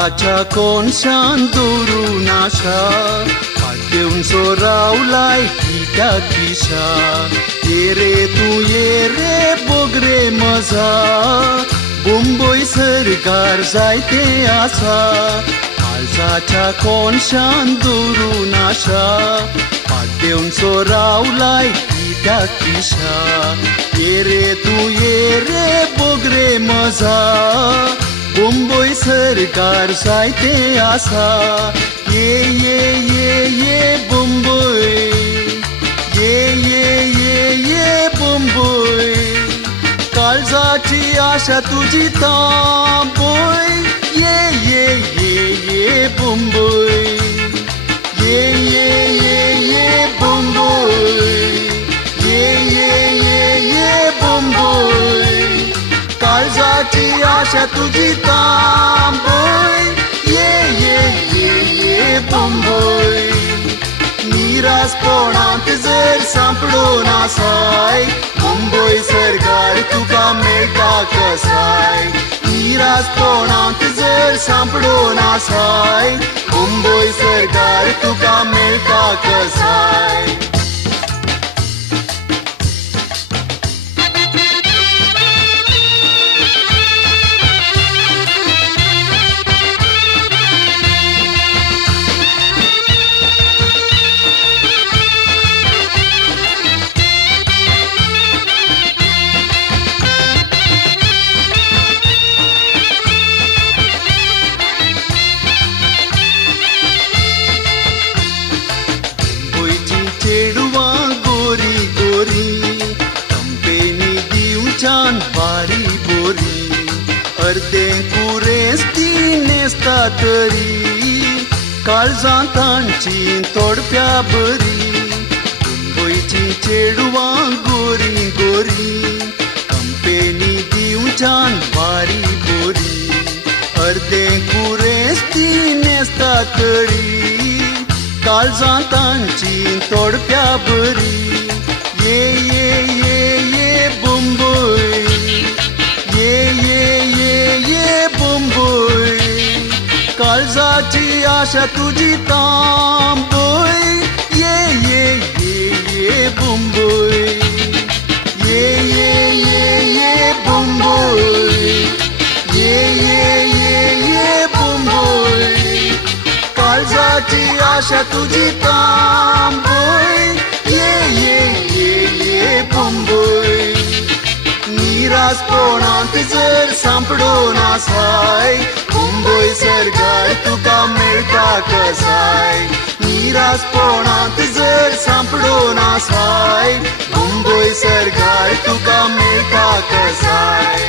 काळजाच्या कोनशान दवरून आशा पाट्योवन सोरावलाय कित्या किशा ये रे तूं ये रे बोगरे मजा मुंबई सरकार जायते आसा काळजाच्या कोनशान दवरून आशा पाट्योवन सोरावलाय कित्या किशा ये रे तूं ये रे बोगरे मजा मुंबई सरकार जायते आसा ये मुंबई ये मुंबई काळजाची आशा तुजी तांबोय ये मुंबई ये मुंबई ये मुंबई काळजाची आशा तुजी तांबोय ये मुंबई निरासपणांत जर सांपडून आसाय मुंबई सरकार तुका मेळटा कसाय निरासपणांत जर सांपडून आसाय मुंबई सरकार तुका मेळटा कसाय बारी बोरी अर्दे कुरेस ती नेसता तरी काळजां तांची तोडप्या बरी मुंबईची चेडवां गोरी गोरी कंपेनी दिवच्यान बारी बोरी अर्दे कुरेस ती नेसता तरी काळजां तांची तोडप्या बरी ये मुंबई ये मुंबई काळजाची आशा तुजी तांबोय ये मुंबई ये मुंबई ये मुंबई काळजाची आशा तुजी तांबोय ये मुंबई निरासपणांत जर सांपडून आसाय मुंबई सरकार तुका मेळटा कसाय निरासपणांत जर सांपडून आसाय मुंबई सरकार तुका मेळटा कसाय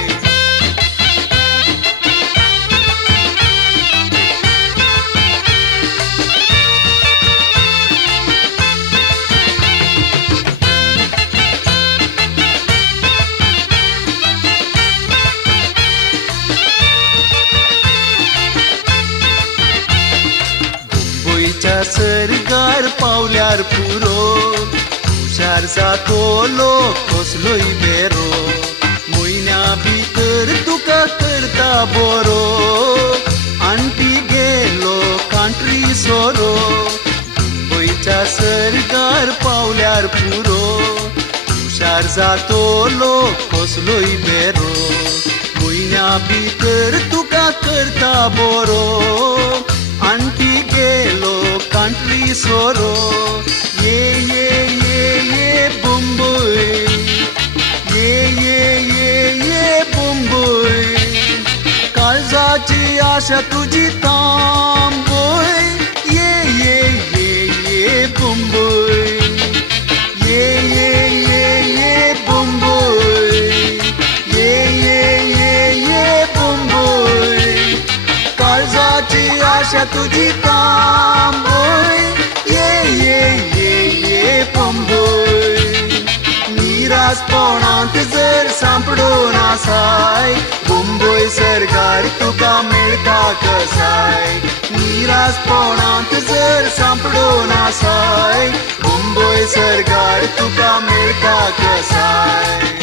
सरकार पावल्यार पुरो हुशार जातो लोक कसलोय बेरो म्हयन्या भितर तुका करता बरो आंटी गेलो कांट्री सोरो मुंबईच्या सरकार पावल्यार पुरो हुशार जातो लोक कसलोय बेरो म्हयन्या भितर तुका करता बरो आंटी गेलो कांट्री सोरो ये मुंबई ये मुंबई काळजाची आशा तुजी तांबोय ये मुंबई ये मुंबई ये मुंबई काळजाची आशा तुजी तांबोय ये मुंबई निरासपणांत जर सांपडून आसाय मुंबई सरकार तुका मेळटा कसाय निरासपणांत जर सांपडून आसाय मुंबई सरकार तुका मेळटा कसाय